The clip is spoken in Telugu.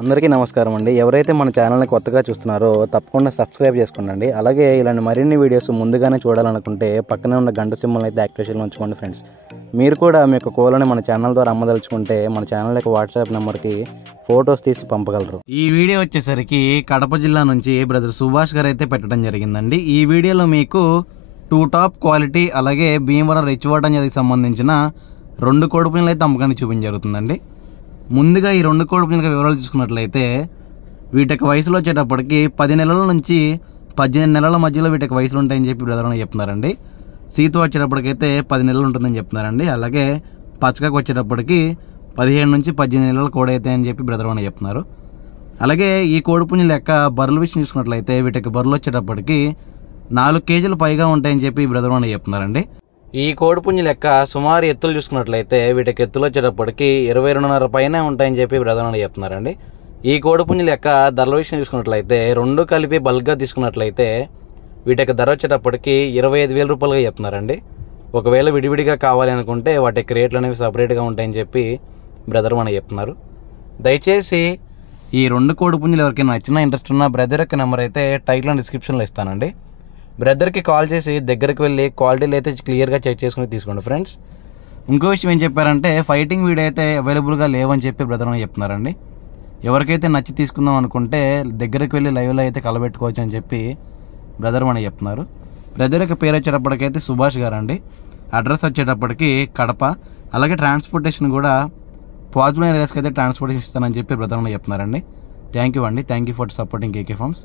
అందరికీ నమస్కారం అండి. ఎవరైతే మన ఛానల్ని కొత్తగా చూస్తున్నారో తప్పకుండా సబ్స్క్రైబ్ చేసుకోండి. అలాగే ఇలాంటి మరిన్ని వీడియోస్ ముందుగానే చూడాలనుకుంటే పక్కనే ఉన్న గంట సింబల్ని అయితే యాక్టివేషన్లో ఉంచుకోండి ఫ్రెండ్స్. మీరు కూడా మీ యొక్క కోళ్ళని మన ఛానల్ ద్వారా అమ్మదలుచుకుంటే మన ఛానల్ యొక్క వాట్సాప్ నెంబర్కి ఫొటోస్ తీసి పంపగలరు. ఈ వీడియో వచ్చేసరికి కడప జిల్లా నుంచి బ్రదర్ సుభాష్ గారు అయితే పెట్టడం జరిగిందండి. ఈ వీడియోలో మీకు 2 టాప్ క్వాలిటీ అలాగే భీమవరం రిచ్వార్డ్ అనేది సంబంధించిన 2 కోడిపుంజులు అయితే అమ్మకాన్ని చూపించ జరుగుతుందండి. ముందుగా ఈ 2 కోడిపుంజుల వివరాలు చూసుకున్నట్లయితే వీటికి వయసులో వచ్చేటప్పటికి 10 నెలల నుంచి 18 నెలల మధ్యలో వీటికి వయసులు ఉంటాయని చెప్పి బ్రదర్ అని చెప్తున్నారండి. సీత వచ్చేటప్పటికైతే 10 నెలలు ఉంటుందని చెప్తున్నారండి. అలాగే పచ్చకకు వచ్చేటప్పటికి 17 నుంచి 18 నెలల కోడి అయితే అని చెప్పి బ్రదర్ అని చెప్తున్నారు. అలాగే ఈ కోడిపుంజుల యొక్క బరువుల విషయం చూసుకున్నట్లయితే వీటికి బరువులు వచ్చేటప్పటికి 4 కేజీలు పైగా ఉంటాయని చెప్పి బ్రదర్ అని చెప్తున్నారండి. ఈ కోడిపుంజుల యొక్క సుమారు ఎత్తులు చూసుకున్నట్లయితే వీటికి ఎత్తులు వచ్చేటప్పటికి 22.5 పైన ఉంటాయని చెప్పి బ్రదర్ అని చెప్తున్నారండి. ఈ కోడిపుంజుల యొక్క ధరల విషయం చూసుకున్నట్లయితే 2 కలిపి బల్క్గా తీసుకున్నట్లయితే వీటి యొక్క ధర వచ్చేటప్పటికి 25,000 రూపాయలుగా చెప్తున్నారండి. ఒకవేళ విడివిడిగా కావాలి అనుకుంటే వాటి రేట్లు అనేవి సపరేట్గా ఉంటాయని చెప్పి బ్రదర్ అని చెప్తున్నారు. దయచేసి ఈ 2 కోడిపుంజులు ఎవరికైనా నచ్చినా ఇంట్రెస్ట్ ఉన్న బ్రదర్ యొక్క నెంబర్ అయితే టైటిల్ అండ్ డిస్క్రిప్షన్లో ఇస్తానండి. బ్రదర్కి కాల్ చేసి దగ్గరికి వెళ్ళి క్వాలిటీలు అయితే క్లియర్గా చెక్ చేసుకుని తీసుకోండి ఫ్రెండ్స్. ఇంకో విషయం ఏం చెప్పారంటే ఫైటింగ్ వీడియో అయితే అవైలబుల్గా లేవని చెప్పి బ్రదర్ అని చెప్తున్నారండి. ఎవరికైతే నచ్చి తీసుకుందాం అనుకుంటే దగ్గరికి వెళ్ళి లైవ్లో అయితే కలబెట్టుకోవచ్చు అని చెప్పి బ్రదర్ అని చెప్తున్నారు. బ్రదర్ యొక్క పేరు వచ్చేటప్పటికైతే సుభాష్ గారు అండి. అడ్రస్ వచ్చేటప్పటికి కడప. అలాగే ట్రాన్స్పోర్టేషన్ కూడా పాజిబుల్ ఏరియాస్కి అయితే ట్రాన్స్పోర్టేషన్ ఇస్తానని చెప్పి బ్రదర్ అని చెప్తున్నారండి. థ్యాంక్ యూ అండి. Thank you for supporting KK forms.